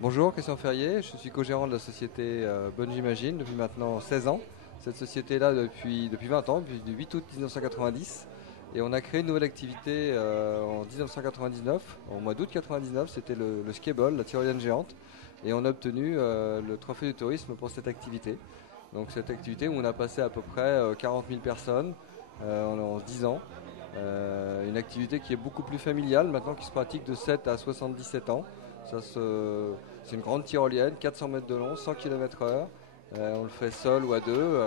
Bonjour, Christian Ferrier, je suis co-gérant de la société Bungee Imagine depuis maintenant 16 ans. Cette société-là depuis 20 ans, depuis le 8 août 1990. Et on a créé une nouvelle activité en 1999, au mois d'août 99, c'était le skéball, la tyrolienne géante. Et on a obtenu le trophée du tourisme pour cette activité. Donc cette activité où on a passé à peu près 40 000 personnes en 10 ans. Une activité qui est beaucoup plus familiale maintenant, qui se pratique de 7 à 77 ans. C'est une grande tyrolienne, 400 mètres de long, 100 km/h. On le fait seul ou à deux.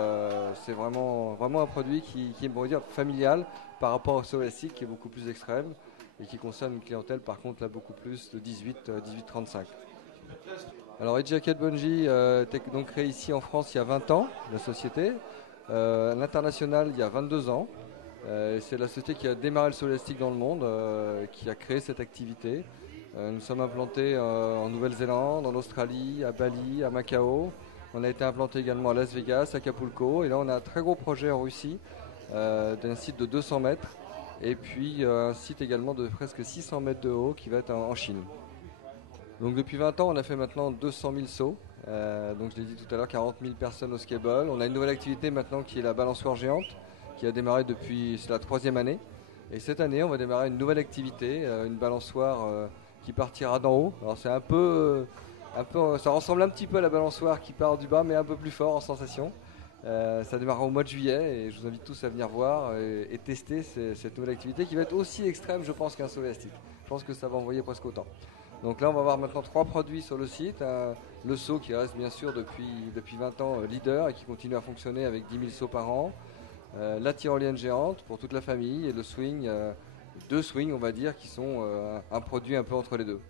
C'est vraiment un produit qui est, on va dire, familial par rapport au saut élastique qui est beaucoup plus extrême et qui concerne une clientèle par contre là beaucoup plus de 18-35. Alors Edge Jacket Bungee était donc créé ici en France il y a 20 ans, la société. À l'international il y a 22 ans. C'est la société qui a démarré le saut élastique dans le monde, qui a créé cette activité. Nous sommes implantés en Nouvelle-Zélande, en Australie, à Bali, à Macao. On a été implanté également à Las Vegas, à Acapulco. Et là, on a un très gros projet en Russie, d'un site de 200 mètres. Et puis un site également de presque 600 mètres de haut qui va être en Chine. Donc depuis 20 ans, on a fait maintenant 200 000 sauts. Donc je l'ai dit tout à l'heure, 40 000 personnes au skable. On a une nouvelle activité maintenant qui est la balançoire géante, qui a démarré depuis, c'est la troisième année. Et cette année, on va démarrer une nouvelle activité, une balançoire qui partira d'en haut. Alors c'est ça ressemble un petit peu à la balançoire qui part du bas, mais un peu plus fort en sensation. Ça démarrera au mois de juillet et je vous invite tous à venir voir et tester cette nouvelle activité qui va être aussi extrême, je pense, qu'un saut élastique. Je pense que ça va envoyer presque autant. Donc là, on va avoir maintenant trois produits sur le site. Le saut qui reste bien sûr depuis 20 ans leader et qui continue à fonctionner avec 10 000 sauts par an. La tyrolienne géante pour toute la famille et le swing, deux swings on va dire qui sont un produit un peu entre les deux.